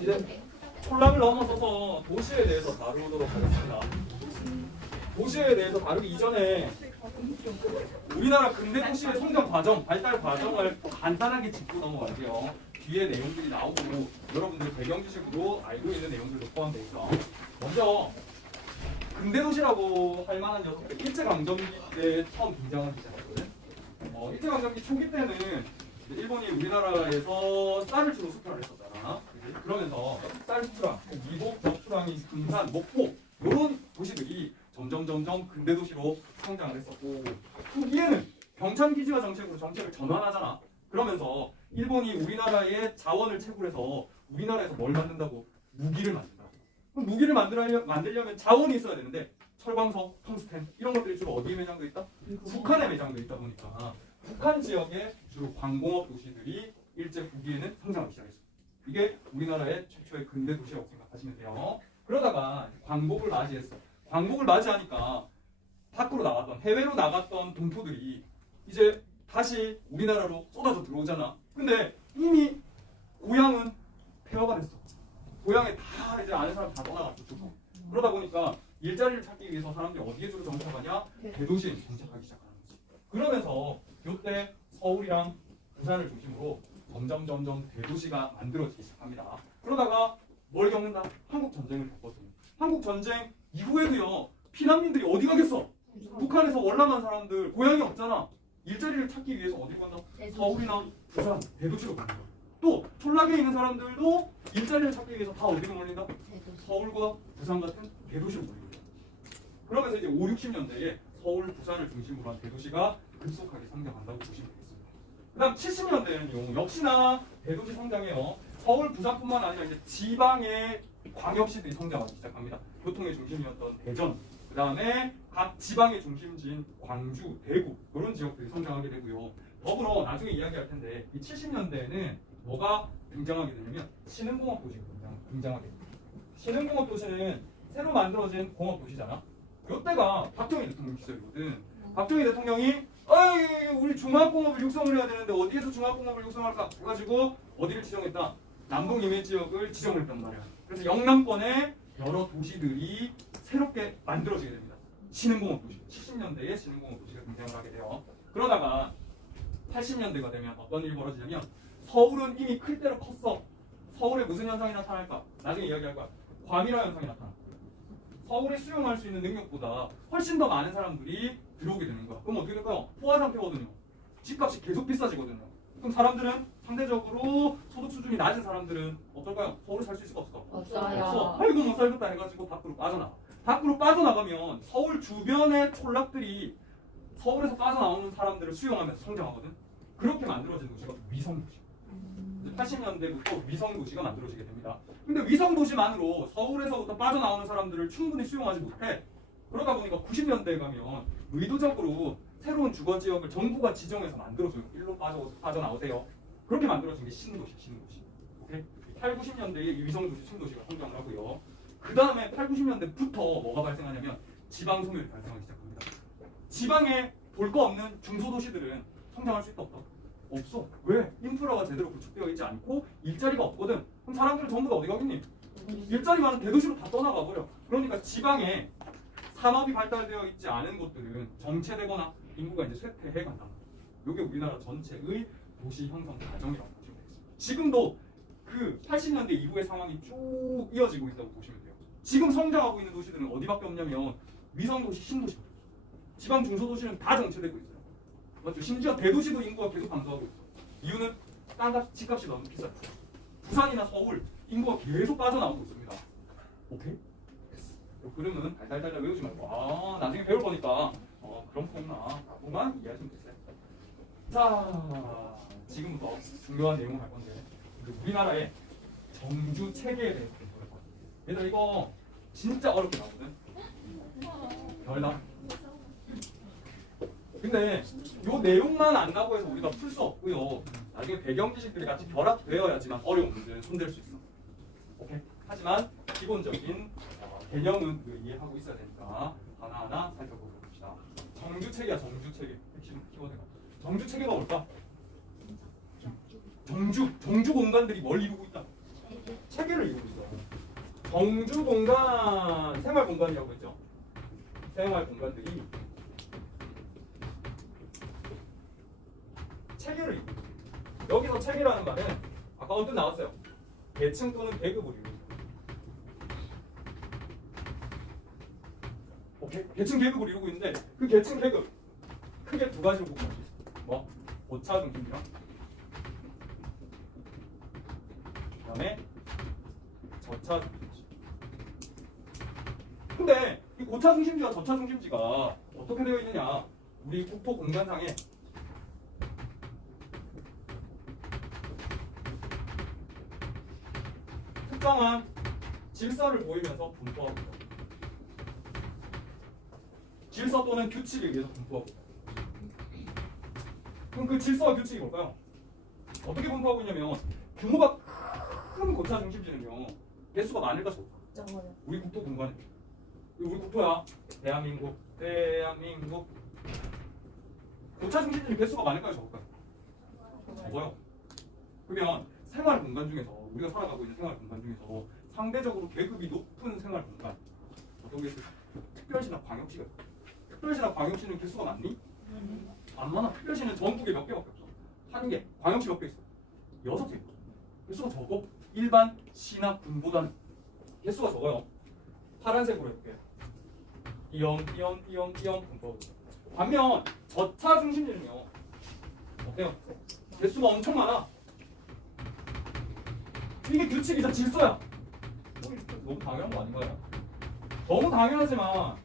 이제 촌락을 넘어서서 도시에 대해서 다루도록 하겠습니다. 도시에 대해서 다루기 이전에 우리나라 근대 도시의 성장 과정, 발달 과정을 간단하게 짚고 넘어갈게요. 뒤에 내용들이 나오고 여러분들이 배경 지식으로 알고 있는 내용들도 포함되어 있어. 먼저 근대 도시라고 할 만한 녀석들 일제강점기 때 처음 등장하기 시작했거든. 일제강점기 초기 때는 일본이 우리나라에서 쌀을 주로 수출을 했었잖아. 그러면서 쌀 수출항, 미국 적출항인 금산, 목포 이런 도시들이 점점 근대 도시로 성장을 했었고 후기에는 병참 기지화 정책으로 정책을 전환하잖아. 그러면서 일본이 우리나라의 자원을 채굴해서 우리나라에서 뭘 만든다고? 무기를 만든다. 그럼 무기를 만들려면 자원이 있어야 되는데 철광석, 텅스텐 이런 것들이 주로 어디에 매장돼 있다? 북한에 매장돼 있다 보니까 북한 지역의 주로 광공업 도시들이 일제 후기에는 성장하기 시작했습니다. 이게 우리나라의 최초의 근대 도시라고 생각하시면 돼요. 그러다가 광복을 맞이했어. 광복을 맞이하니까 밖으로 나갔던 해외로 나갔던 동포들이 이제 다시 우리나라로 쏟아져 들어오잖아. 근데 이미 고향은 폐허가 됐어. 고향에 다 이제 아는 사람 다 떠나갔어. 그러다 보니까 일자리를 찾기 위해서 사람들이 어디에 주로 정착하냐? 대도시에 정착하기 시작하는 거지. 그러면서 이때 서울이랑 부산을 중심으로 점점 대도시가 만들어지기 시작합니다. 그러다가 뭘 겪는다? 한국 전쟁을 겪거든요. 한국 전쟁 이후에도요. 피난민들이 어디 가겠어? 북한에서 월남한 사람들 고향이 없잖아. 일자리를 찾기 위해서 어디로 간다? 서울이나 부산, 대도시로 간다. 또 촌락에 있는 사람들도 일자리를 찾기 위해서 다 어디로 몰린다? 서울과 부산 같은 대도시로 몰린다. 그러면서 이제 5, 60년대에 서울, 부산을 중심으로 한 대도시가 급속하게 성장한다고 보시면 되겠습니다. 그 다음 70년대에는요. 역시나 대도시 성장해요. 서울, 부산뿐만 아니라 이제 지방의 광역시들이 성장하기 시작합니다. 교통의 중심이었던 대전, 그 다음에 각 지방의 중심지인 광주, 대구 이런 지역들이 성장하게 되고요. 더불어 나중에 이야기할 텐데 이 70년대에는 뭐가 등장하게 되냐면 신흥공업 도시가 등장하게 됩니다. 신흥공업 도시는 새로 만들어진 공업 도시잖아. 이때가 박정희 대통령 시절이거든. 박정희 대통령이 우리 중화공업을 육성을 해야 되는데 어디에서 중화공업을 육성할까 해가지고 어디를 지정했다? 남동 임해 지역을 지정을 했단 말이야. 그래서 영남권에 여러 도시들이 새롭게 만들어지게 됩니다. 신흥공업 도시. 70년대에 신흥공업 도시가 등장을 하게 돼요. 그러다가 80년대가 되면 어떤 일이 벌어지냐면 서울은 이미 클 대로 컸어. 서울에 무슨 현상이 나타날까? 나중에 이야기할 거야. 과밀화 현상이 나타나. 서울이 수용할 수 있는 능력보다 훨씬 더 많은 사람들이 들어오게 되는 거야. 그럼 어떻게 될까요? 포화 상태거든요. 집값이 계속 비싸지거든요. 그럼 사람들은 상대적으로 소득 수준이 낮은 사람들은 어떨까요? 서울에 살 수 있을까 없을까? 없어요. 없어. 아이고 못 살겠다 해가지고 밖으로 빠져나가. 밖으로 빠져나가면 서울 주변의 촌락들이 서울에서 빠져나오는 사람들을 수용하면서 성장하거든. 그렇게 만들어진 도시가 위성도시. 80년대부터 위성도시가 만들어지게 됩니다. 근데 위성도시만으로 서울에서부터 빠져나오는 사람들을 충분히 수용하지 못해. 그러다 보니까 90년대에 가면 의도적으로 새로운 주거지역을 정부가 지정해서 만들어줘요. 일로 빠져나오세요. 그렇게 만들어진 게 신도시. 오케이? 8, 90년대에 이 위성도시, 신도시가 성장을 하고요. 그 다음에 8, 90년대부터 뭐가 발생하냐면 지방 소멸이 발생하기 시작합니다. 지방에 볼 거 없는 중소도시들은 성장할 수 있다 없다? 없어. 왜? 인프라가 제대로 구축되어 있지 않고 일자리가 없거든. 그럼 사람들은 전부 다 어디 가겠니? 일자리 많은 대도시로 다 떠나가 버려. 그러니까 지방에 산업이 발달되어 있지 않은 곳들은 정체되거나 인구가 이제 쇠퇴해 간다. 이게 우리나라 전체의 도시 형성 과정이라고 보시면 되겠습니다. 지금도 그 80년대 이후의 상황이 쭉 이어지고 있다고 보시면 돼요. 지금 성장하고 있는 도시들은 어디밖에 없냐면 위성도시, 신도시거든요. 지방 중소도시는 다 정체되고 있어요. 맞죠? 심지어 대도시도 인구가 계속 감소하고 있어. 이유는 땅값, 집값이 너무 비싸요. 부산이나 서울 인구가 계속 빠져나오고 있습니다. 오케이? 이 그림은 달달달 외우지 말고 나중에 배울 거니까 그런 거구나 라고만 이해하시면 되세요. 자, 지금부터 중요한 내용을 할 건데 우리나라의 정주 체계에 대해서 공부할 거예요. 얘들아 이거 진짜 어렵게 나오거든. 별나. 근데 요 내용만 안다고 해서 우리가 풀 수 없고요. 나중에 배경 지식들이 같이 결합되어야지만 어려운 문제는 손댈 수 있어. 오케이? 하지만 기본적인 개념은 이해하고 있어야 되니까 하나하나 살펴보도록 합시다. 정주체계야, 정주체계. 핵심 키워드가. 정주체계가 뭘까? 정주 공간들이 뭘 이루고 있다? 체계를 이루고 정주 공간, 생활 공간이라고 했죠. 생활 공간들이 체계를 이루고 있어요. 여기서 체계라는 말은 아까 언뜻 나왔어요. 계층 또는 계급을 이루고 있어요. 계층 계급을 이루고 있는데 그 계층 계급 크게 두 가지로 구분할 수 있어요. 뭐? 고차 중심이랑 그다음에 저차 중심지. 근데 이 고차 중심지와 저차 중심지가 어떻게 되어 있느냐? 우리 국토 공간상에 특정한 질서를 보이면서 분포하고 있다. 질서 또는 규칙에 의해서 분포하고 있다. 그럼 그 질서와 규칙이 뭘까요? 어떻게 분포하고 있냐면 규모가 큰 고차 중심지는요 개수가 많을까 적을까? 우리 국토 공간에 우리 국토야 대한민국 고차 중심지는 개수가 많을까요 적을까요? 적어요. 그러면 생활 공간 중에서 우리가 살아가고 있는 생활 공간 중에서 상대적으로 계급이 높은 생활 공간 어떤 게 있을까? 특별시나 광역시가 특별시나 광역시는 개수가 많니? 안 많아. 특별시는 전국에 몇 개밖에 없어. 한 개. 광역시 몇 개 있어? 6개. 개수가 적어. 일반 시나 군보다는 개수가 적어요. 파란색으로 해볼게요. 띄엄 분포. 반면 저차 중심지는요. 어때요? 개수가 엄청 많아. 이게 규칙이자 질서야. 너무 당연한 거 아닌가요? 너무 당연하지만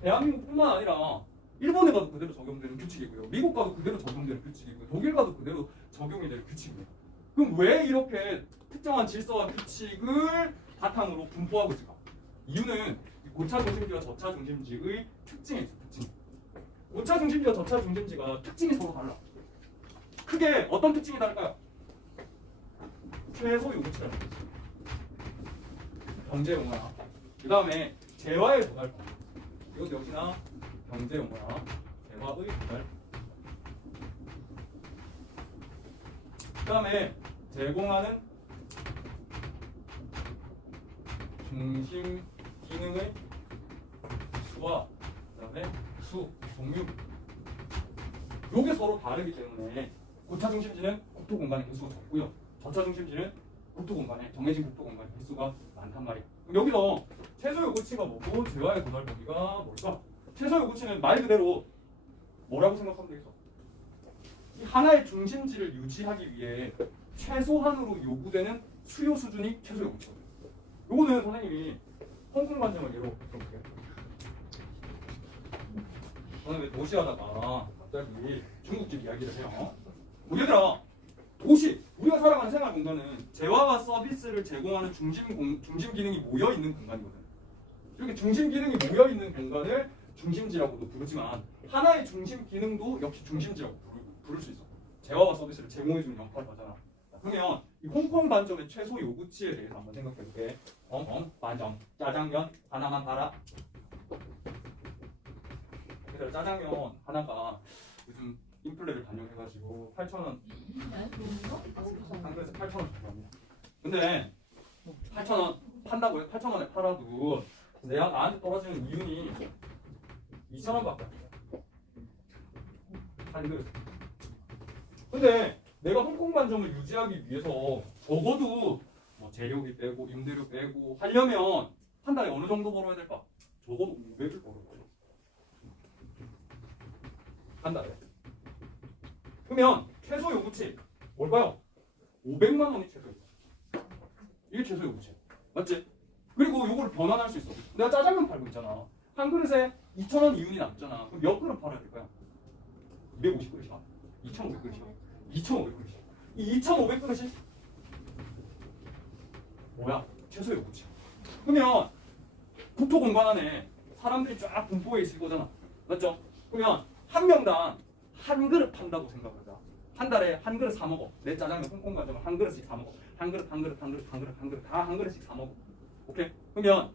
대한민국뿐만 아니라 일본에 가도 그대로 적용되는 규칙이고요. 미국 가도 그대로 적용되는 규칙이고요. 독일 가도 그대로 적용이 되는 규칙이고요. 그럼 왜 이렇게 특정한 질서와 규칙을 바탕으로 분포하고 있을까? 이유는 고차 중심지와 저차 중심지의 특징이 있어요. 특징. 고차 중심지와 저차 중심지가 특징이 서로 달라. 크게 어떤 특징이 다를까요? 최소 요구치라는 거지. 경제 용어나 그 다음에 재화의 도달. 이것도 역시나 경제 용어나 재화의 도달. 그 다음에 제공하는 중심 기능의 수와 그 다음에 수, 종류. 요게 서로 다르기 때문에 고차 중심지는 국토 공간의 개수가 적고요. 저차 중심지는 국토 공간에 정해진 국토 공간의 개수가 많단 말이에요. 그럼 여기서 최소 요구치가 뭐고 재화의 도달 범위가 뭘까? 최소 요구치는 말 그대로 뭐라고 생각하면 되겠어? 이 하나의 중심지를 유지하기 위해 최소한으로 요구되는 수요 수준이 최소 요구치거든요. 요거는 선생님이 홍콩 관점을 예로 들어볼게요. 저는 왜 도시하다가 갑자기 중국집 이야기를 해요. 얘들아, 도시, 우리가 살아가는 생활 공간은 재화와 서비스를 제공하는 중심 기능이 모여 있는 공간이거든. 이렇게 중심 기능이 모여 있는 공간을 중심지라고도 부르지만 하나의 중심 기능도 역시 중심지라고 부를 수 있어. 재화와 서비스를 제공해주는 역할을 하잖아. 그러면 이 홍콩 반점의 최소 요구치에 대해서 한번 생각해볼게. 반점, 짜장면 하나만 팔아. 그래서 짜장면 하나가 요즘 인플레를 반영해가지고 8,000원 한 그릇에 8,000원 주고 합니다. 근데 8,000원 판다고 해 8,000원에 팔아도 내가 나한테 떨어지는 이윤이 2,000원밖에 안 돼. 한 그릇. 근데 내가 홍콩 반점을 유지하기 위해서 적어도 뭐 재료비 빼고 임대료 빼고 하려면 한 달에 어느 정도 벌어야 될까? 적어도 500을 벌어야 돼. 한 달에. 그러면 최소 요구치 뭘까요? 500만 원이 최소 요구치. 이게 최소 요구치. 맞지? 그리고 요거를 변환할 수 있어. 내가 짜장면 팔고 있잖아. 한 그릇에 2,000원 이윤이 남잖아. 그럼 몇 그릇 팔아야 될까요? 250그릇이야? 2,500그릇이야? 2,500그릇이야. 이 2,500그릇이 뭐야? 최소 요구치. 그러면 국토 공간 안에 사람들이 쫙 분포해 있을 거잖아. 맞죠? 그러면 한 명당 한 그릇 판다고 생각하자. 한 달에 한 그릇 사 먹어. 내 짜장면 홍콩 가자면 한 그릇씩 사 먹어. 한 그릇 다 한 그릇씩 사 먹어. 오케이? 그러면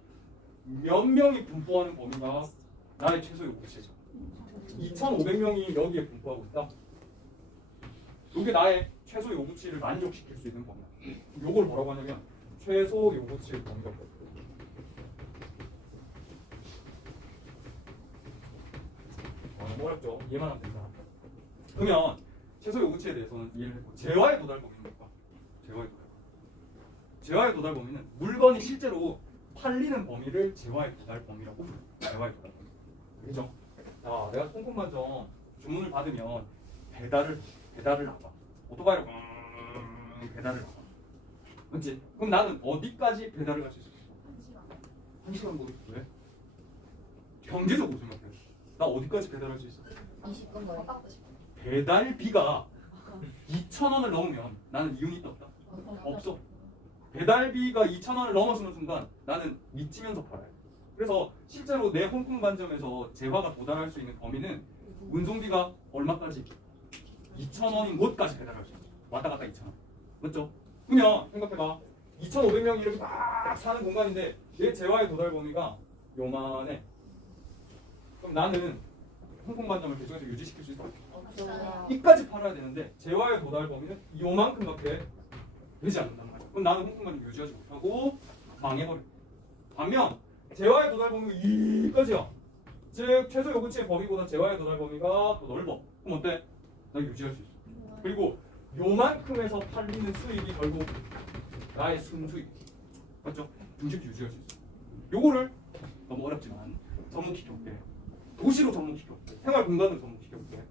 몇 명이 분포하는 범위가 나의 최소 요구치죠. 2,500명이 여기에 분포하고 있다. 이게 나의 최소 요구치를 만족시킬 수 있는 범위야. 요걸 뭐라고 하냐면 최소 요구치의 범위라고 해요. 너무 어렵죠. 이해만 하면 된다. 그러면 최소 요구치에 대해서는 이해를 했고 재화의 도달 범위는 뭘까? 재화의 도달 범위. 재화의 도달 범위는 물건이 실제로 팔리는 범위를 재화의 도달 범위라고 불러요. 재화의 도달 범위. 그죠? 자, 내가 통풍반점 주문을 받으면 배달을 나가. 오토바이로 배달을 나가. 그렇지? 그럼 나는 어디까지 배달을 갈 수 있어? 1시간 뭐 왜? 경제적으로 생각해. 나 어디까지 배달할 수 있어? 20분 거리. 배달비가 2,000원을 넘으면 나는 이윤이 있다 없다? 없어. 배달비가 2,000원을 넘어서는 순간 나는 미치면서 팔아요. 그래서 실제로 내 홍콩 반점에서 재화가 도달할 수 있는 범위는 운송비가 얼마까지? 2,000원인 곳까지 배달할 수 있어. 왔다 갔다 2,000원. 맞죠? 그러면 생각해봐. 2,500명이 이렇게 막 사는 공간인데 내 재화의 도달 범위가 요만해. 그럼 나는 홍콩 반점을 계속해서 유지시킬 수 있어? 없어요. 이까지 팔아야 되는데 재화의 도달 범위는 요만큼밖에 되지 않는단 말이야. 그럼 나는 홍콩 반점 유지하지 못하고 망해버려. 반면 재화의 도달 범위가 이까지야. 즉 최소 요구치의 범위보다 재화의 도달 범위가 더 넓어. 그럼 어때? 나 유지할 수 있어. 그리고 요만큼에서 팔리는 수익이 결국 나의 순수익. 맞죠? 중심지 유지할 수 있어. 요거를 너무 어렵지만 접목시켜볼게. 도시로 접목시켜볼게. 생활 공간으로 접목시켜볼게.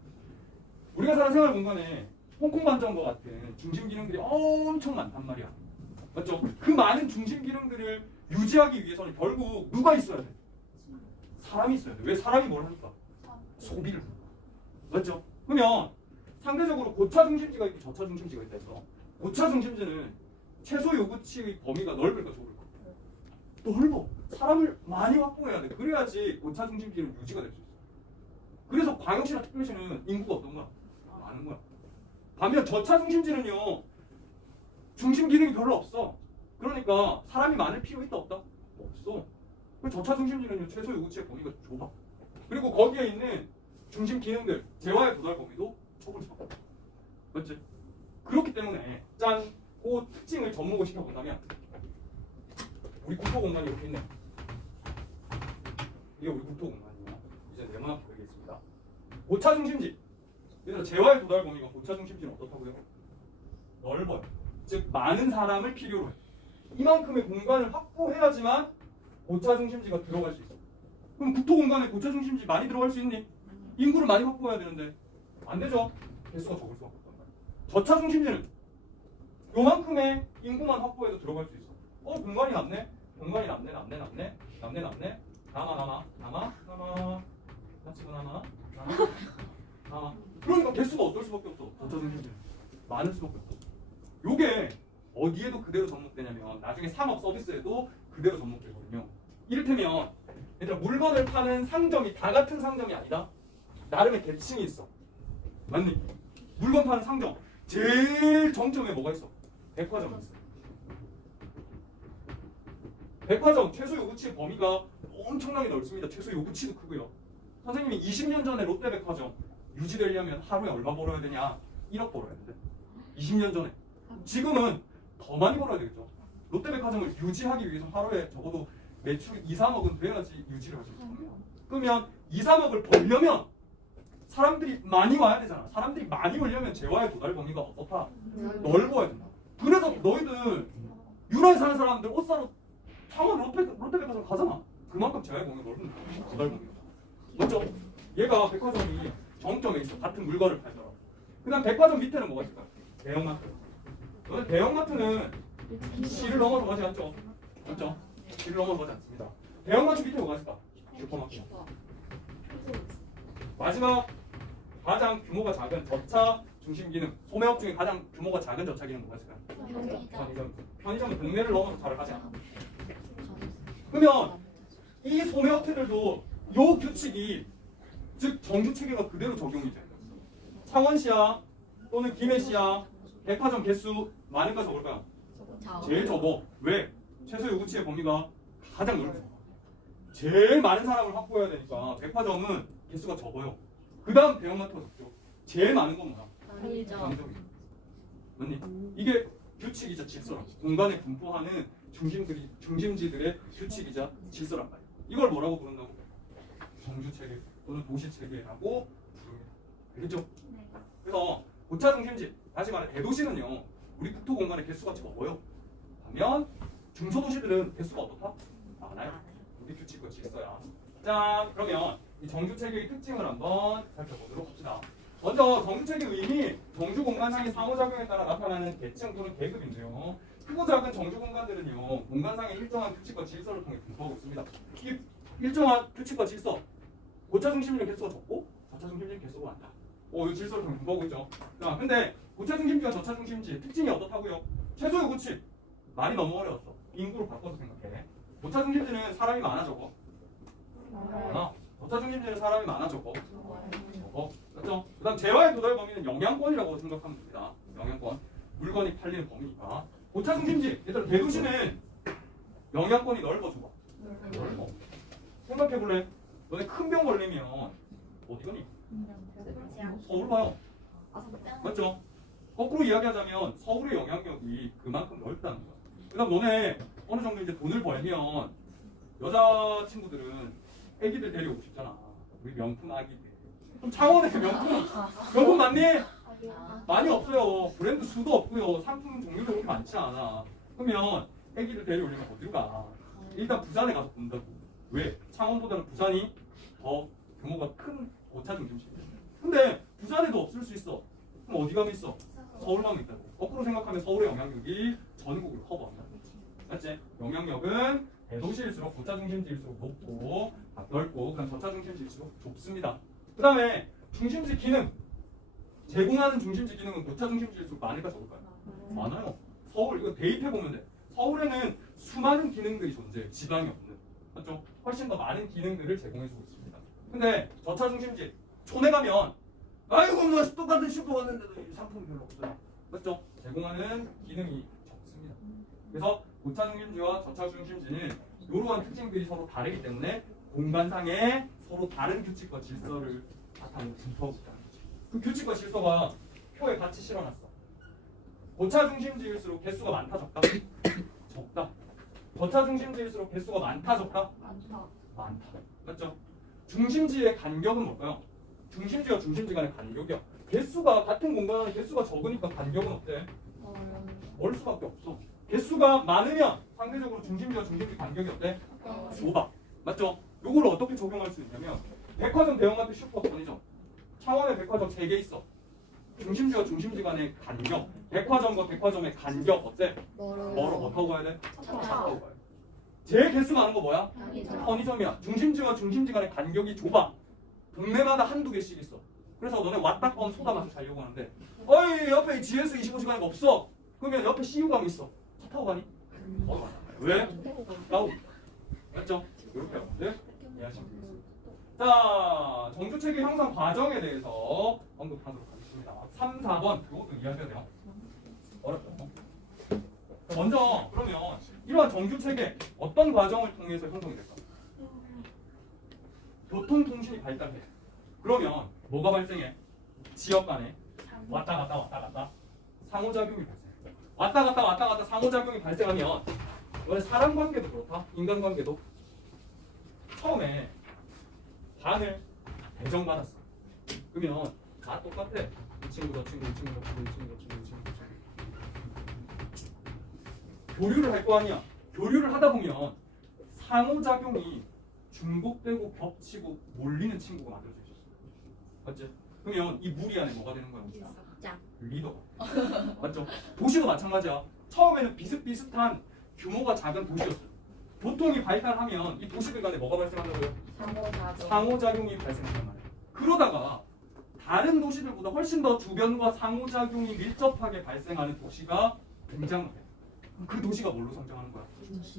우리가 사는 생활 공간에 홍콩 반점과 같은 중심 기능들이 엄청 많단 말이야. 맞죠? 그 많은 중심 기능들을 유지하기 위해서는 결국 누가 있어야 돼? 사람이 있어야 돼. 왜 사람이 뭘 하니까? 소비를. 맞죠? 그러면 상대적으로 고차 중심지가 있고 저차 중심지가 있다 해서 고차 중심지는 최소 요구치의 범위가 넓을까 좁을까? 넓어. 사람을 많이 확보해야 돼. 그래야지 고차 중심지는 유지가 될 수 있어. 그래서 광역시나 특별시는 인구가 어떤 거야? 많은 거야. 반면 저차 중심지는요. 중심 기능이 별로 없어. 그러니까 사람이 많을 필요 있다 없다? 없어. 그래서 저차 중심지는요. 최소 요구치의 범위가 좁아. 그리고 거기에 있는 중심 기능들, 재화의 도달 범위도 좁을 수밖에 없어. 맞지? 그렇기 때문에 짠! 그 특징을 접목을 시켜본다면 우리 국토 공간이 이렇게 있네. 이게 우리 국토 공간이에요. 이제 네모나게 그리겠습니다. 고차 중심지. 그래서 재화의 도달 범위가 고차 중심지는 어떻다고요? 넓어요. 즉 많은 사람을 필요로 해. 이만큼의 공간을 확보해야지만 고차 중심지가 들어갈 수 있어. 그럼 국토 공간에 고차 중심지 많이 들어갈 수 있니? 인구를 많이 확보해야 되는데 안 되죠. 개수가 적을 수밖에 없단 말이야. 저차 중심지는 요만큼의 인구만 확보해도 들어갈 수 있어. 공간이 남네. 공간이 남네. 남아. 나치고 남아. 그러니까 개수가 어떨 수밖에 없어. 저차 중심지는 많을 수밖에 없어. 요게 어디에도 그대로 접목되냐면 나중에 상업 서비스에도 그대로 접목되거든요. 이를테면 얘들아 물건을 파는 상점이 다 같은 상점이 아니다. 나름의 계층이 있어. 맞니? 물건 파는 상점 제일 정점에 뭐가 있어? 백화점이 있어. 백화점 최소 요구치의 범위가 엄청나게 넓습니다. 최소 요구치도 크고요. 선생님이 20년 전에 롯데백화점 유지되려면 하루에 얼마 벌어야 되냐? 1억 벌어야 돼. 20년 전에. 지금은 더 많이 벌어야 되겠죠. 롯데백화점을 유지하기 위해서 하루에 적어도 매출 2, 3억은 돼야지 유지를 할 수 있어요. 그러면 2, 3억을 벌려면 사람들이 많이 와야 되잖아. 사람들이 많이 오려면 재화의 도달 범위가 어떻다? 넓어야 된다. 그래서 너희들 유라에 사는 사람들 옷 사러 창원 롯데백화점 가잖아. 그만큼 재화의 범위가 넓은 거야. 도달 범위가. 맞죠? 얘가 백화점이 정점에 있어. 같은 물건을 팔더라고. 그 다음 백화점 밑에는 뭐가 있을까? 대형마트. 너네 대형마트는 시를 넘어서 가지 않죠? 맞죠? 시를 넘어서 가지 않습니다. 대형마트 밑에 뭐가 있을까? 슈퍼마켓. 마지막 가장 규모가 작은 저차 중심 기능, 소매업 중에 가장 규모가 작은 저차 기능 뭐가 있을까요? 편의점. 편의점은 동네를 넘어서 잘 가지 않아. 그러면 이 소매업체들도 요 규칙이 즉 정규 체계가 그대로 적용이 돼. 창원시야 또는 김해시야 백화점 개수 많을까 적을까요? 제일 적어. 왜? 최소 요구치의 범위가 가장 넓어. 제일 많은 사람을 확보해야 되니까 백화점은 개수가 적어요. 그 다음 대형마트가 적죠. 제일 많은 건 뭐야? 편의점이죠. 맞니? 이게 규칙이자 질서라. 공간에 분포하는 중심지들의 규칙이자 질서란 말이야. 이걸 뭐라고 부른다고? 정규체계. 또는 도시 체계라고 부릅니다. 알겠죠? 그래서 고차 중심지, 다시 말해 대도시는요, 우리 국토 공간의 개수가 적어요. 반면 중소도시들은 개수가 어떻다? 많아요. 우리 규칙과 질서야. 자, 그러면 이 정주 체계의 특징을 한번 살펴보도록 합시다. 먼저 정주 체계의 의미, 정주 공간상의 상호작용에 따라 나타나는 계층 또는 계급인데요. 크고 작은 정주 공간들은요, 공간상의 일정한 규칙과 질서를 통해 분포하고 있습니다. 이 일정한 규칙과 질서, 고차 중심지는 개수가 적고 저차 중심지는 개수가 많다. 이 질서를 통해 분포하고 있죠. 자, 근데 고차 중심지와 저차 중심지의 특징이 어떻다고요? 최소의 규칙. 말이 너무 어려웠어. 인구로 바꿔서 생각해. 고차 중심지는 사람이 많아 적어? 많아. 저차 중심지는 사람이 많아 적어? 적어. 그렇죠? 그 다음 재화의 도달 범위는 영향권이라고 생각하면 됩니다. 영향권. 물건이 팔리는 범위니까. 고차 중심지, 얘들아 대도시는 영향권이 넓어 좁아? 넓어. 생각해볼래? 너네 큰 병 걸리면 어디 가니? 서울 가요. 맞죠? 거꾸로 이야기하자면 서울의 영향력이 그만큼 넓다는 거야. 그 다음 너네 어느 정도 이제 돈을 벌면 여자친구들은 애기들 데려오고 싶잖아. 우리 명품 아기들. 그럼 창원에 명품 많니? 많이 없어요. 브랜드 수도 없고요. 상품 종류도 그렇게 많지 않아. 그러면 애기들 데려오려면 어디로 가? 일단 부산에 가서 본다고. 왜? 창원보다는 부산이 더 규모가 큰 고차 중심지야. 근데 부산에도 없을 수 있어. 그럼 어디 가면 있어? 서울 가면 있다고. 거꾸로 생각하면 서울의 영향력이 전국을 커버한다. 맞지? 영향력은 대도시일수록 고차 중심지일수록 높고 넓고, 그다음 저차 중심지일수록 좁습니다. 그 다음에 중심지 기능, 제공하는 중심지 기능은 고차 중심지일수록 많을까 적을까요? 많아요. 서울 이거 대입해 보면 돼. 서울에는 수많은 기능들이 존재해. 지방이 없는. 맞죠? 훨씬 더 많은 기능들을 제공해주고 있습니다. 근데 저차 중심지 촌에 가면 아이고 뭐 똑같은 슈퍼 왔는데도 상품이 별로 없어요. 맞죠? 제공하는 기능이 적습니다. 그래서 고차 중심지와 저차 중심지는 이러한 특징들이 서로 다르기 때문에 공간상에 서로 다른 규칙과 질서를 바탕으로 분포하고 있다는 거지. 그 규칙과 질서가 표에 같이 실어놨어. 고차 중심지일수록 개수가 많다 적다? 적다. 저차 중심지일수록 개수가 많다 적다? 많다. 맞죠? 중심지의 간격은 뭘까요? 중심지와 중심지 간의 간격이야. 개수가 같은 공간 안에 개수가 적으니까 간격은 어때? 멀 수밖에 없어. 개수가 많으면 상대적으로 중심지와 중심지 간격이 어때? 좁아. 맞죠? 요걸 어떻게 적용할 수 있냐면 백화점, 대형마트, 슈퍼, 편의점. 창원에 백화점 3개 있어. 중심지와 중심지 간의 간격. 백화점과 백화점의 간격 어때? 멀어. 뭐 타고 가야 돼? 차 타고 가야 돼. 제일 개수 많은 거 뭐야? 편의점이야. 중심지와 중심지 간의 간격이 좁아. 동네마다 한두 개씩 있어. 그래서 너네 왔다 건 소다 마셔 자려고 하는데 어이 옆에 GS 25시간이가 없어. 그러면 옆에 CU 가면 있어. 차 타고 가니? 왜? 나오. 맞죠? 이렇게 하면 돼? 이해하시면 되겠습니다. 자, 정주체계 형성 과정에 대해서 언급하도록 하겠습니다. 3, 4번 그것도 이해하셔야 돼요. 어렵죠? 먼저 그러면 이러한 정주체계 어떤 과정을 통해서 형성이 될까? 교통통신이 발달해. 그러면 뭐가 발생해? 지역 간에 왔다 갔다 상호작용이 발생해. 왔다 갔다 상호작용이 발생하면 원래 사람 관계도 그렇다. 인간 관계도 처음에 반을 배정받았어. 그러면 다 똑같아. 이 친구 저 친구 이 친구 저 친구 이 친구 저 친구 이 친구 저 친구. 교류를 할 거 아니야. 교류를 하다 보면 상호작용이 중복되고 겹치고 몰리는 친구가 만들어져 있었어. 맞지? 그러면 이 무리 안에 뭐가 되는 거야? 리더가. 맞죠? 도시도 마찬가지야. 처음에는 비슷비슷한 규모가 작은 도시였어. 보통이 발달하면 이 도시들 간에 뭐가 발생한다고요? 상호작용이 발생한단 말이야. 그러다가 다른 도시들보다 훨씬 더 주변과 상호작용이 밀접하게 발생하는 도시가 등장을 해. 그 도시가 뭘로 성장하는 거야?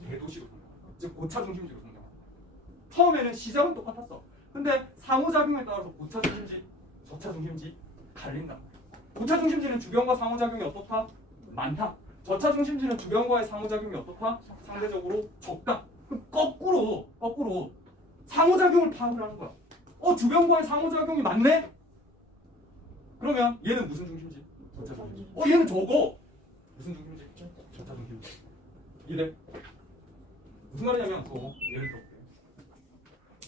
대도시로 성장하는 거야. 즉 고차 중심지로 성장하는 거야. 처음에는 시작은 똑같았어. 근데 상호작용에 따라서 고차 중심지, 저차 중심지 갈린단 말이야. 고차 중심지는 주변과 상호작용이 어떻다? 많다. 저차 중심지는 주변과의 상호작용이 어떻다? 상대적으로 적다. 거꾸로 상호작용을 파악을 하는 거야. 주변과의 상호작용이 많네? 그러면 얘는 무슨 중심지? 저차 중심지. 얘는 저거 무슨 중심지? 저차 중심지. 이래. 무슨 말이냐면 예를 들어볼게.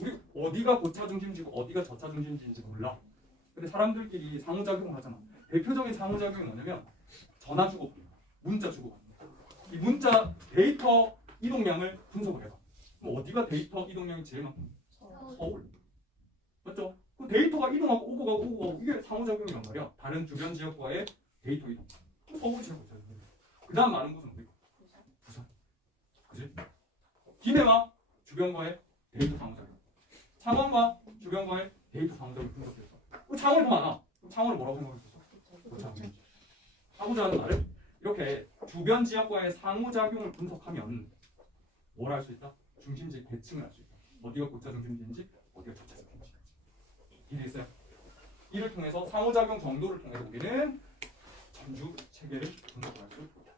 우리 어디가 고차 중심지고 어디가 저차 중심지인지 몰라. 근데 사람들끼리 상호작용을 하잖아. 대표적인 상호작용이 뭐냐면 전화 주고받는 거야. 문자 주고받는 거야. 이 문자 데이터 이동량을 분석을 해봐. 그럼 어디가 데이터 이동량이 제일 많아? 서울. 맞죠? 그 데이터가 이동하고 오고 가고 오고 가고 이게 상호작용이란 말이야. 다른 주변 지역과의 데이터 이동. 서울이 제일 고차 중심지. 그 다음 많은 곳은 어디? 부산. 그지? 김해와 주변과의 데이터 상호작용. 창원과 주변과의 데이터 상호작용을 분석했어. 창원이 더 많아. 창원을 뭐라고 생각했었어? 고차 중심지. 하고자 하는 말은 이렇게 주변 지역과의 상호작용을 분석하면 뭘 할 수 있다? 중심지 대칭을 할 수 있다. 어디가 고차 중심지인지 어디가 저차 중심지인지. 이해됐어요? 이를 통해서 상호작용 정도를 통해서 우리는 전주 체계를 분석할 수 있다.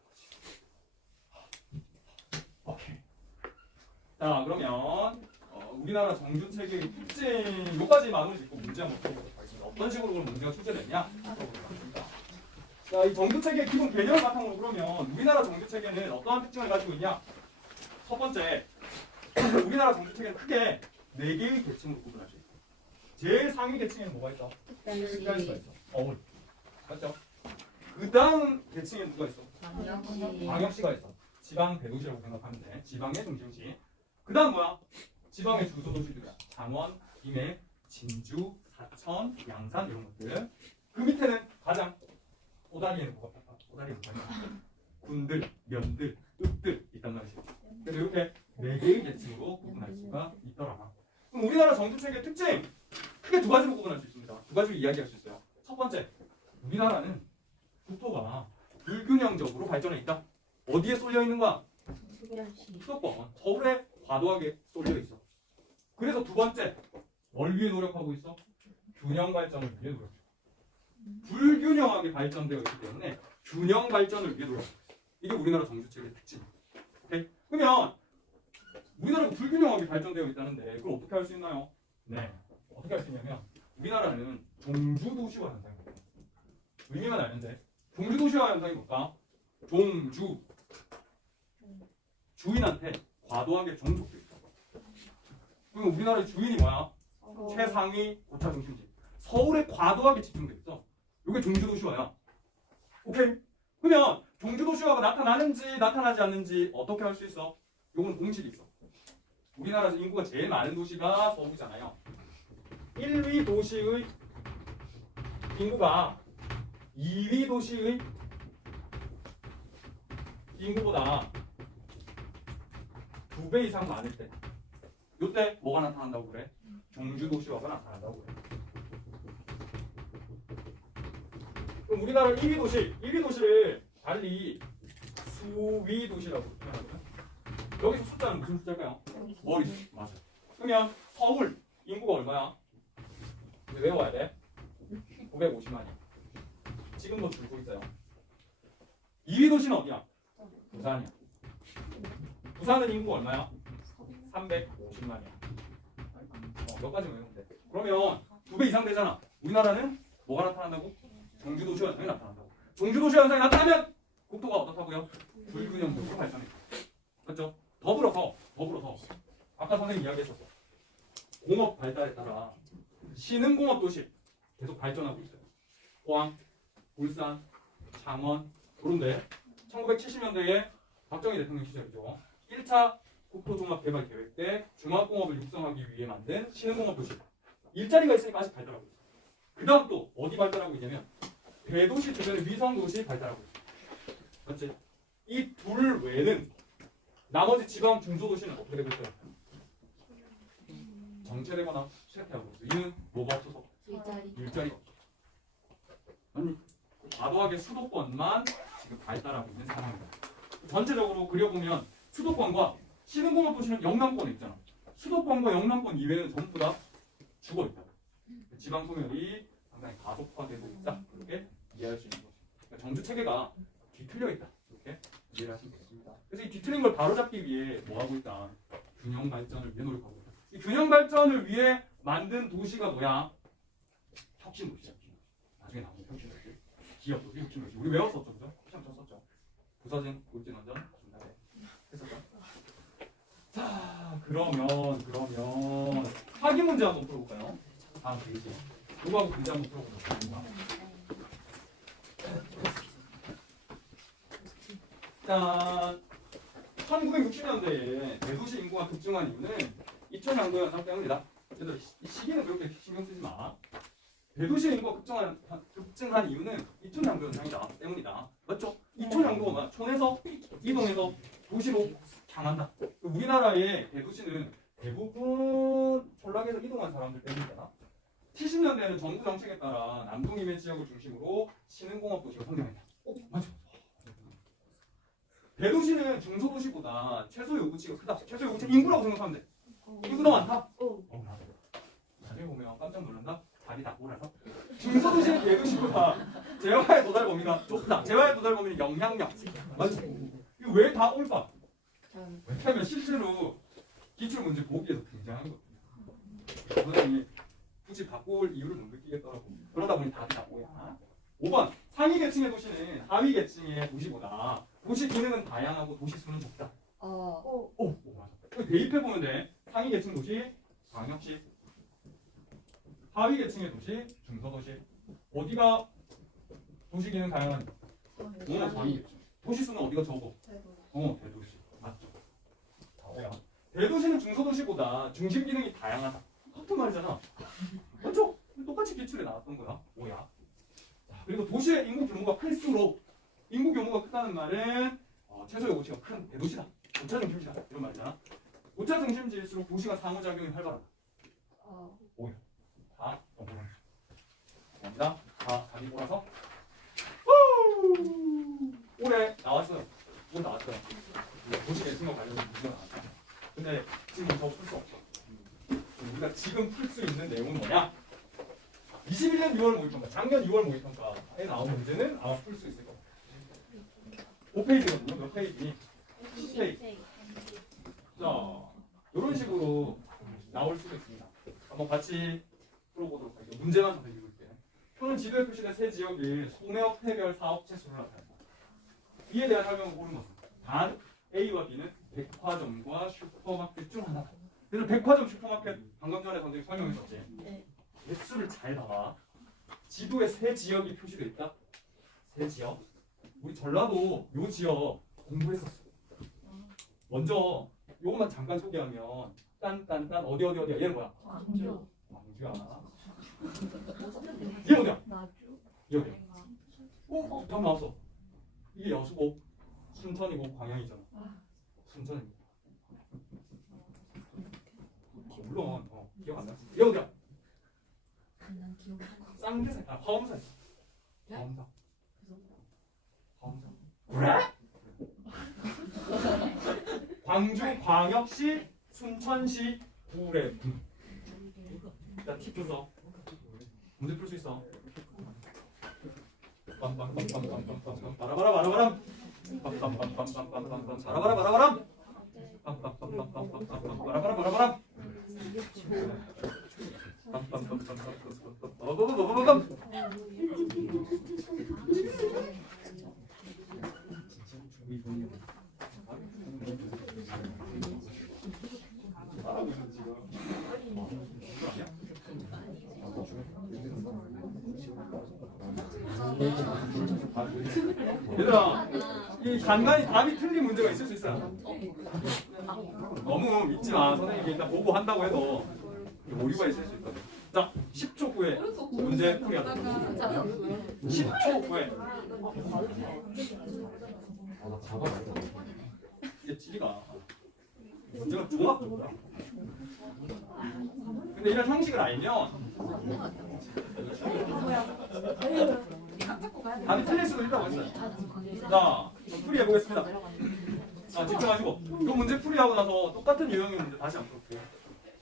오케이. 자 그러면 우리나라 정주 체계의 특징 요까지 마무리 짓고 문제 한번 풀어보도록 하겠습니다. 어떤 식으로 그럼 문제가 출제됐냐? 풀어보도록 하겠습니다. 자, 이 정주 체계의 기본 개념을 바탕으로 그러면 우리나라 정주 체계는 어떠한 특징을 가지고 있냐? 첫 번째, 우리나라 정주 체계는 크게 4개의 계층으로 구분할 수 있다. 제일 상위 계층에는 뭐가 있어? 특단시가 있어. 어물. 맞죠? 그 다음 계층에 누가 있어? 광역시가 있어. 지방 대도시라고 생각하면 돼. 지방의 중심지. 그 다음 뭐야? 지방의 주소도시들이야. 창원, 김해, 진주, 사천, 양산 이런 것들. 그 밑에는 가장 꼬다리에는 뭐가 있다? 꼬다리에 뭐가 있다? 군들, 면들, 읍들 있단 말이지. 그래서 이렇게 4개의 계층으로 구분할 수가 있더라. 그럼 우리나라 정주체계의 특징! 크게 2가지로 구분할 수 있습니다. 2가지로 이야기할 수 있어요. 첫 번째, 우리나라는 국토가 불균형적으로 발전해 있다. 어디에 쏠려 있는 거야? 수도권, 서울에 과도하게 쏠려 있어. 그래서 2번째, 뭘 위해 노력하고 있어? 균형 발전을 위해 노력하고 있어. 불균형하게 발전되어 있기 때문에 균형 발전을 위해 노력하고 있어. 이게 우리나라 정주체계의 특징이에요. 오케이? 그러면 우리나라가 불균형하게 발전되어 있다는데 그걸 어떻게 할 수 있나요? 네, 어떻게 할 수 있냐면 우리나라는 종주도시화 현상이 있어요. 의미만 알는데 종주도시화 현상이 뭘까? 종주 주인한테 과도하게 종속돼 있어. 그럼 우리나라의 주인이 뭐야? 최상위 고차 중심지. 서울에 과도하게 집중돼 있어. 이게 종주도시화야. 오케이? 그러면 종주도시화가 나타나는지 나타나지 않는지 어떻게 할 수 있어? 요건 공식이 있어. 우리나라에서 인구가 제일 많은 도시가 서울이잖아요. 1위 도시의 인구가 2위 도시의 인구보다 2배 이상 많을 때 이때 뭐가 나타난다고 그래? 종주도시화가 나타난다고 그래. 그럼 우리나라 1위 도시를 달리 수위 도시라고 표현하거든. 여기서 숫자는 무슨 숫자일까요? 머리. 맞아. 그러면 서울 인구가 얼마야? 외워야 돼. 950만이야. 지금도 줄고 있어요. 2위 도시는 어디야? 부산이야. 부산은 인구가 얼마야? 350만이야. 몇 가지 외우면 돼. 그러면 2배 이상 되잖아. 우리나라는 뭐가 나타난다고? 종주도시 현상이 나타난다고. 종주도시 현상이 나타나면 국토가 어떻다고요? 불균형적으로 발전해. 그렇죠? 더불어서 아까 선생님 이야기했었어. 공업 발달에 따라 신흥공업 도시 계속 발전하고 있어요. 포항, 울산, 창원 그런데 1970년대에 박정희 대통령 시절이죠. 1차 국토종합개발계획 때 중화공업을 육성하기 위해 만든 신흥공업 도시. 일자리가 있으니까 아직 발달하고 있어요. 그 다음 또 어디 발달하고 있냐면 대도시 주변의 위성도시 발달하고 있어요. 맞지? 이 둘 외에는 나머지 지방 중소도시는 어떻게 되고 있어요? 정체되거나 쇠퇴하고 있어요. 이는 뭐가 없어서? 일자리가 없어. 아니 과도하게 수도권만 지금 발달하고 있는 상황입니다. 전체적으로 그려보면 수도권과 신흥공업 도시는 영남권에 있잖아. 수도권과 영남권 이외에는 전부 다 죽어 있다. 지방 소멸이 상당히 가속화되고 있다. 그렇게 이해할 수 있는 거죠. 그러니까 정주 체계가 뒤틀려 있다. 이렇게 이해를 하시면 되겠습니다. 그래서 이 뒤틀린 걸 바로잡기 위해 뭐 하고 있다? 균형 발전을 위해 노력하고 있다. 이 균형 발전을 위해 만든 도시가 뭐야? 혁신 도시야. 나중에 나오는 혁신 도시. 기업 도시, 혁신 도시. 우리 외웠었죠, 그죠? 시험 쳤었죠. 부사진, 골진 원전, 중간에 했었죠. 자, 그러면 확인 문제 한번 풀어볼까요? 다음 페이지. 이거하고 문제 한번 풀어보겠습니다. 자, 1960년대에 대도시 인구가 급증한 이유는 2000년도 현상 때문이다. 그래서 이 시기는 그렇게 신경 쓰지 마. 대도시 인구가 급증한 이유는 2000년도 현상이다 때문이다. 맞죠? 2000년도가 촌에서 이동해서 도시로 향한다. 우리나라의 대도시는 대부분 전락에서 이동한 사람들 때문이잖아. 70년대에는 정부 정책에 따라 남동 이메 지역을 중심으로 신흥공업 도시가 성장했다. 맞죠? 대도시는 중소도시보다 최소 요구치가 크다. 최소 요구치 인구라고 생각하면 돼. 인구가 많다. 나중에 보면 깜짝 놀란다. 답이 다 오라서. 중소도시의 대도시보다 재화의 도달 범위가 좁다. 재화의 도달 범위는 영향력. 맞죠? 이거 왜 다 올까? 왜냐면 실제로 기출 문제 보기에서 굉장한 거거든요. 선생님이 굳이 바꿀 이유를 못 느끼겠더라고. 그러다 보니 답이 다 오야. 5번 상위 계층의 도시는 하위 계층의 도시보다 도시 기능은 다양하고 도시 수는 적다. 오 맞아. 대입해 보면 돼. 상위 계층 도시 광역시, 하위 계층의 도시 중소도시. 어디가 도시 기능 다양한? 상위 계층. 도시 수는 어디가 적어? 대도시. 맞죠. 대도시는 중소도시보다 중심 기능이 다양하다. 같은 말이잖아. 맞죠? 똑같이 기출에 나왔던 거야. 뭐야? 그리고 도시의 인구 규모가 클수록 인구 규모가 크다는 말은 최소 요구치가 큰 대도시다. 고차 중심지다. 이런 말이잖아. 고차 중심지일수록 도시가 상호작용이 활발하다. 뭐야? 다 넘어가는 겁니다. 다 답이 몰아서 올해 나왔어요. 올 나왔어요. 도시 계층과 관련된 문제가 나왔다. 근데 지금 더 풀 수 없어. 우리가 지금 풀 수 있는 내용은 뭐냐? 21년 6월 모의평가, 작년 6월 모의평가에 나온 문제는 아마 풀 수 있을 겁니다. 5페이지거든요. 몇 페이지? 10페이지. 자, 이런 식으로 나올 수도 있습니다. 한번 같이 풀어보도록 할게요. 문제만 더 읽을게요. 표는 지도에 표시된 세 지역이 소매업태별 사업체 수를 나타낸다. 이에 대한 설명을 고른 것은 단 A와 B는 백화점과 슈퍼마켓 중 하나다. 그래서 백화점, 슈퍼마켓 방금 전에 선생님이 설명했었지. 개수를 잘 봐봐. 지도에 세 지역이 표시되어 있다. 세 지역. 우리 전라도 요 지역 공부했었어. 먼저 요것만 잠깐 소개하면 딴딴딴 어디야. 얘는 뭐야? 왕주야. 얘 어디야? 얘 어디야? 답 나왔어. 이게 여수고 순천이고 광양이잖아. 순천입니다. 물론 기억 안 나. 얘 어디야? 쌍계산. 화엄산. 화엄산. 그래? 광주 광역시 순천시 구례. 자, 팁 줬어. 문제 풀 수 있어. 빰빰빰빰빰빰빰빰 바라바라바라바람. 빰빰빰빰빰빰빰빰 바라바라바라바람. 빰빰빰빰빰빰빰빰 바라바라바라바람. 얘들아, 이 간간히 답이 틀린 문제가 있을 수 있어요. 너무 믿지 마. 선생님이 일단 보고 한다고 해도 오류가 있을 수 있거든. 자, 10초 후에 문제 풀이하자. 10초 후에. 이게 지리가 문제가 정확하구나. 근데 이런 형식을 알면 답이 틀릴 수도 있다고 했어요. 자, 풀이해 보겠습니다. 집중하시고 이 문제 풀이하고 나서 똑같은 유형의 문제 다시 한번 풀게요.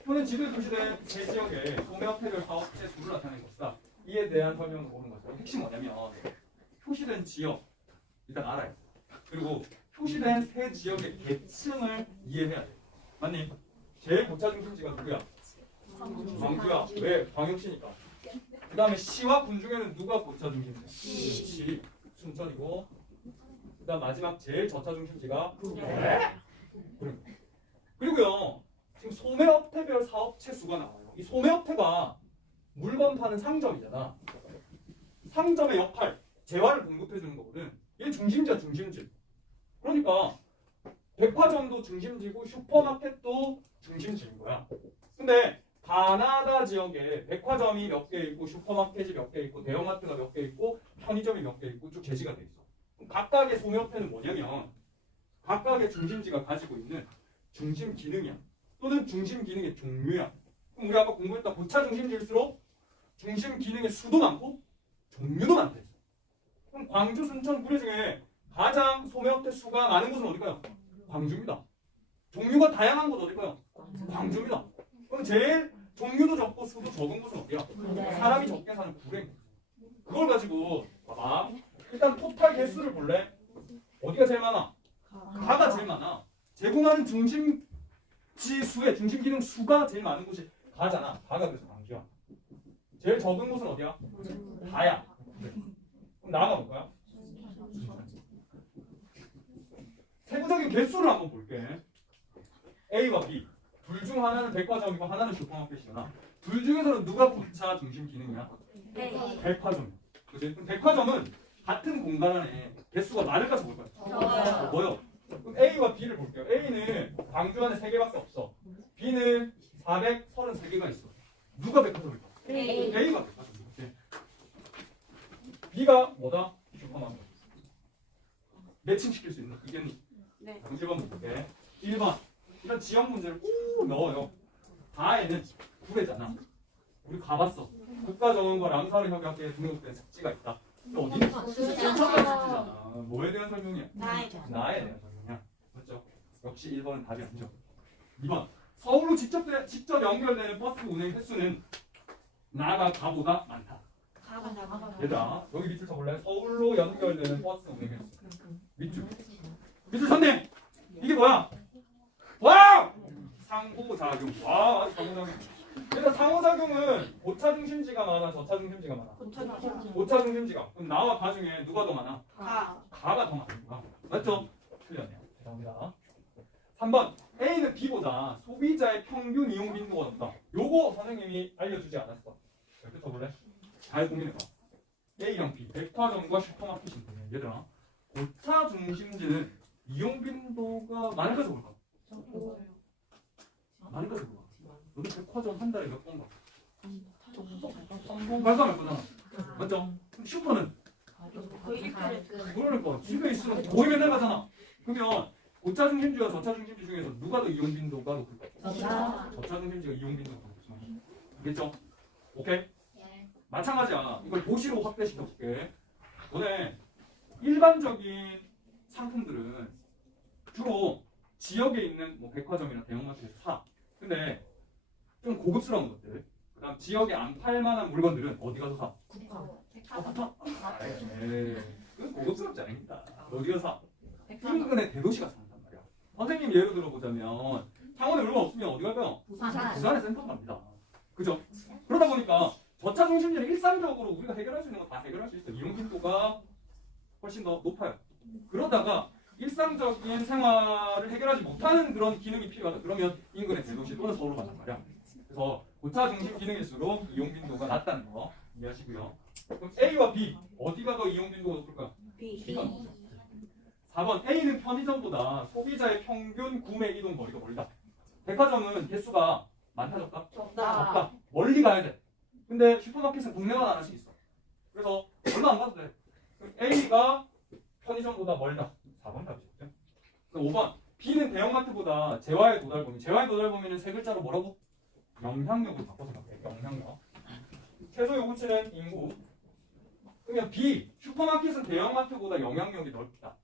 표는 지도에 표시된 세 지역의 소매업태별 사업체 수를 나타낸 것이다. 이에 대한 설명을 보는 거죠. 핵심이 뭐냐면 표시된 지역 일단 알아요. 그리고 표시된 세 지역의 계층을 이해해야 돼. 맞니? 제일 고차 중심지가 누구야? 광주야. 왜? 광역시니까. 그 다음에 시와 군 중에는 누가 고차 중심지야? 시. 순천이고. 그 다음 마지막 제일 저차 중심지가 그리고요. 지금 소매업태별 사업체 수가 나와요. 이 소매업태가 물건 파는 상점이잖아. 상점의 역할, 재화를 공급해주는 거거든. 얘 중심지야, 중심지. 그러니까 백화점도 중심지고 슈퍼마켓도 중심지인 거야. 근데 가나다 지역에 백화점이 몇 개 있고 슈퍼마켓이 몇 개 있고 대형마트가 몇 개 있고 편의점이 몇 개 있고 쭉 제시가 돼 있어. 각각의 소매업태는 뭐냐면 각각의 중심지가 가지고 있는 중심 기능이야. 또는 중심 기능의 종류야. 그럼 우리 아까 공부했던 고차 중심지일수록 중심 기능의 수도 많고 종류도 많다 했어. 그럼 광주, 순천, 구례 중에 가장 소매업태 수가 많은 곳은 어딜까요? 광주입니다. 종류가 다양한 곳 어딜까요? 광주입니다. 그럼 제일 종류도 적고 수도 적은 곳은 어디야? 사람이 적게 사는 구례. 그걸 가지고 봐봐. 일단 토탈 개수를 볼래? 어디가 제일 많아? 가가 제일 많아. 제공하는 중심지 수의 중심 기능 수가 제일 많은 곳이 가잖아. 가가 그래서 광주야. 제일 적은 곳은 어디야? 다야. 그럼 나가 볼까요? 세부적인 개수를 한번 볼게. A와 B 둘 중 하나는 백화점이고 하나는 슈퍼마켓이잖아. 둘 중에서는 누가 고차 중심 기능이야? 백화점. 그치? 그럼 백화점은 같은 공간 안에 개수가 많을까 적을까요? 적어요. 그럼 A와 B를 볼게요. A는 광주 안에 3개밖에 없어. B는 433개가 있어. 누가 백화점일까? A가 백화점이지. B가 뭐다? 슈퍼마켓. 매칭시킬 수 있는 이견이. 네. 1번 볼게. 1번. 이런 지역 문제를 꼭 넣어요. 다에는 구례잖아. 우리 가봤어. 국가정원과 랑사르 협약에 등록된 습지가 있다. 어디는? 습지잖아. 뭐에 대한 설명이야? 나에 대한 설명이야. 맞죠? 역시 1번은 답이 아니죠. 2번. 서울로 직접 연결되는 버스 운행 횟수는 나가 가보다 많다. 얘들아, 여기 밑줄 쳐볼래? 서울로 연결되는 버스 운행 횟수. 밑줄. 밑줄 쳤네! 이게 뭐야? 와! 상호작용. 와, 아주 상호작용. 얘들아, 상호작용은 고차 중심지가 많아, 저차 중심지가 많아? 고차 중심지가. 그럼 나와 가 중에 누가 더 많아? 가가 더 많아. 맞죠? 틀렸네요. 죄송합니다. 3번. A는 B보다 소비자의 평균 이용 빈도가 높다. 요거 선생님이 알려주지 않았어. 이렇게 써볼래? 잘 고민해봐. A랑 B, 백화점과 슈퍼마켓인데 얘들아, 고차 중심지는 이용 빈도가 많을까 적을까? 많을까 적을까? 너는 백화점 한 달에 몇 번 가? 3번 갈까 말 거잖아. 맞죠? 그럼 슈퍼는? 그러니까 집에 있으면 거의 맨날 가잖아. 그러면 고차 중심지와 저차 중심지 중에서 누가 더 이용 빈도가 높을까? 저차 중심지가 이용 빈도가 높죠. 알겠죠? 오케이? 마찬가지야. 이걸 도시로 확대시켜볼게. 너네 일반적인 상품들은 주로 지역에 있는 뭐 백화점이나 대형마트에서 사. 근데 좀 고급스러운 것들, 그다음 지역에 안 팔만한 물건들은 어디 가서 사? 백화점. 그건 고급스럽지 않습니다. 어디 가서 사? 인근의 대도시가 산단 말이야. 선생님 예로 들어보자면 창원에 얼마 없으면 어디 갈까요? 부산에 센터 갑니다. 그죠? 그러다 보니까 저차 중심지는 일상적으로 우리가 해결할 수 있는 거 다 해결할 수 있어요. 이용 빈도가 훨씬 더 높아요. 그러다가 일상적인 생활을 해결하지 못하는 그런 기능이 필요하다. 그러면 인근의 대도시 또는 서울로 간단 말이야. 그래서 고차 중심 기능일수록 이용 빈도가 낮다는 거 이해하시고요. 그럼 A와 B 어디가 더 이용 빈도가 높을까요? B가 높죠. 4번 A는 편의점보다 소비자의 평균 구매 이동 거리가 멀다. 백화점은 개수가 많다 적다? 적다. 멀리 가야 돼. 근데 슈퍼마켓은 동네마다 하나씩 있어. 그래서 얼마 안 가도 돼. 그럼 A가 편의점보다 멀다. 4번 답이죠. 5번 B는 대형마트보다 재화의 도달 범위. 재화의 도달 범위는 세 글자로 뭐라고? 영향력을 바꿔서 바꿔요. 영향력. 최소 요구치는 인구. 그러면 B 슈퍼마켓은 대형마트보다 영향력이 넓다.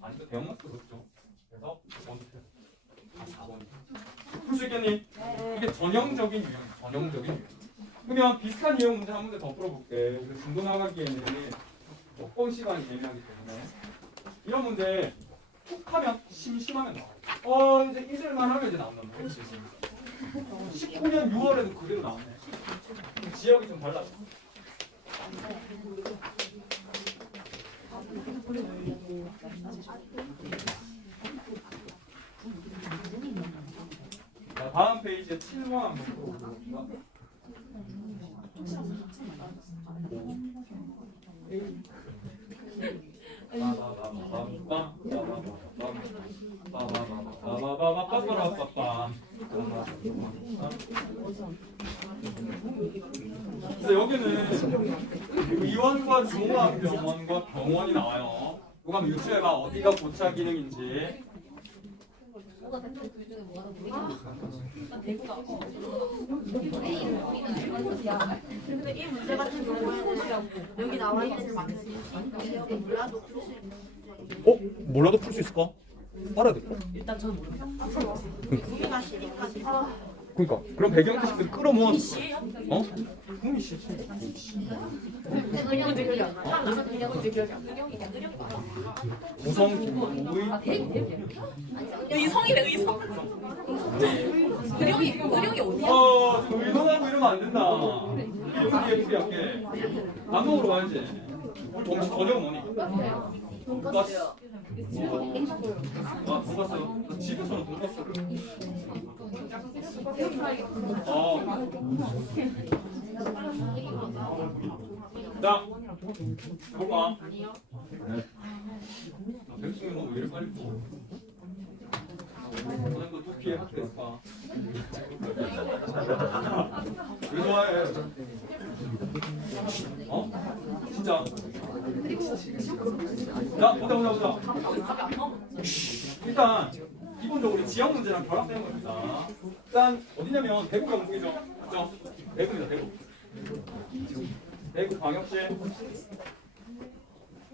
아니죠. 대형마트가 넓죠. 그래서 5번 틀렸어. 4번. 풀 수 있겠니? 이게 전형적인 유형. 전형적인 유형. 그러면 비슷한 유형 문제 한 문제 더 풀어볼게. 우리 중도 나가기에는 조금 시간이 예민하기 때문에 이런 문제 툭 하면 심심하면 나와요. 이제 잊을만 하면 이제 나온단 말이에요. 19년 6월에도 그대로 나오네. 지역이 좀 달라져. 자, 다음 페이지에 7번 한번 볼게요. 그래서 여기는 의원과 종합병원과 병원이 나와요. 이거 한번 유추해봐. 어디가 고차 기능인지. 뭐가 대표 둘 중에 뭐가 더 근데 이 문제 같은 경우에는 여기 나와 있는 맞는지 여기 몰라도 풀 수 있는 문제. 몰라도 풀 수 있을까? 알아야 돼. 일단 저는 모릅니다. 우리가 시니까 그러니까 그럼 배경 지식들 끌어모아. 어? 구미 씨. 우성 김우의 여기 성이래 의성. 의령이 어디야? 지금 의논하고 이러면 안 된다. 여기 예쁘게 할게. 안동으로 가야지. 우리 정식 저녁 뭐니? 돈가스. 돈가스. 나 집에서는 돈가스를. 자, 볼까? 백승이 너 왜 이렇게 빨리 풀어? 너는 또 두피에 학대했다. 왜 좋아해? 어? 진짜? 자, 보자. 일단 기본적으로 지역 문제랑 결합되는 겁니다. 일단 어디냐면 대구 경북이죠. 그죠? 대구입니다. 대구 광역시.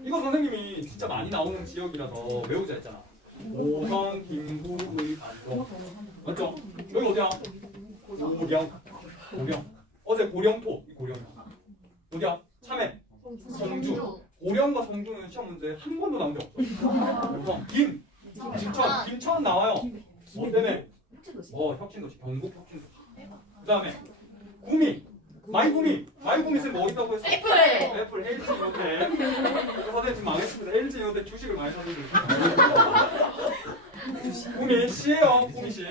이거 선생님이 진짜 많이 나오는 지역이라서 외우자 했잖아. 오성, 김구의, 안동. 맞죠? 여기 어디야? 고령. 어제 고령토. 이 고령. 어디야? 참외. 성주. 고령과 성주는 시험 문제 한 번도 나온 적 없어. 오성, 김천 나와요. 뭐 때문에? 혁신도시. 경북 혁신도시. 그 다음에 구미. 마이구미 쌤 뭐 있다고 했어? 애플, LG 이런데. 선생님 지금 망했습니다. LG 이런데 주식을 많이 사들고 있어요. 구미 씨예요. 구미 씨.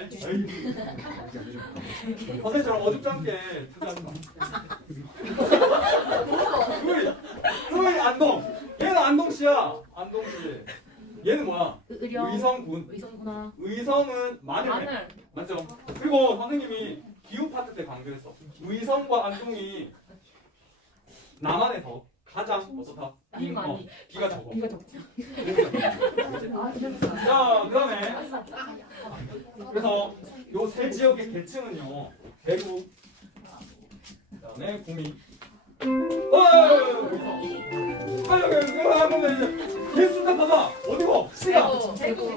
선생님처럼 어줍잖게 투자한다. 구이 안동. 얘는 안동 씨야. 안동 씨. 얘는 뭐야? 의성군. 의성은 마늘. 맞죠? 그리고 선생님이 기후 파트 때 강조했어. 의성과 안동이 남한에서 가장 어떻다? 비가 적어. 자, 그다음에 그래서 요 세 지역의 계층은요. 대구, 그다음에 구미. 그거 한번 이제 개수다 봐봐. 어디고? 시가. 대구.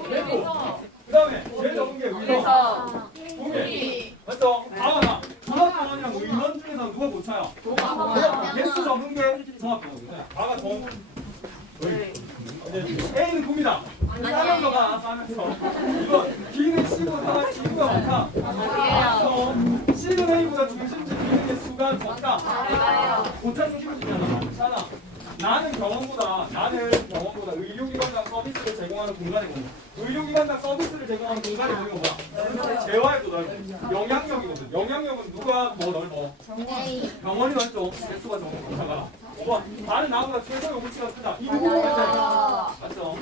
그다음에 제일 적은 게 의성. 구미. 맞죠? 다음하나. 종합병원이랑 의원 중에서 누가 못 차요? 개수 적은 게 종합병원이에요. 다가 동. A는 구입니다. 싸면서 가, 싸면서. 이거 B는 C보다 하나 C보다 많다. C는 A보다 중심지 B는 수가 적다. 고차 중심지잖아. 괜찮아. 나는 병원보다 의료기관장 서비스를 제공하는 공간이거든. 의료기관장 서비스를 제공하는 공간이 뭐는 거야? 재화에도 넓고 영향력이거든. 영향력은 누가 뭐 넓어? 병원이 넓죠. 개수가 적은 거다가. 나는 나보다 최소 요구치가 크다. 이 부분을 맞죠?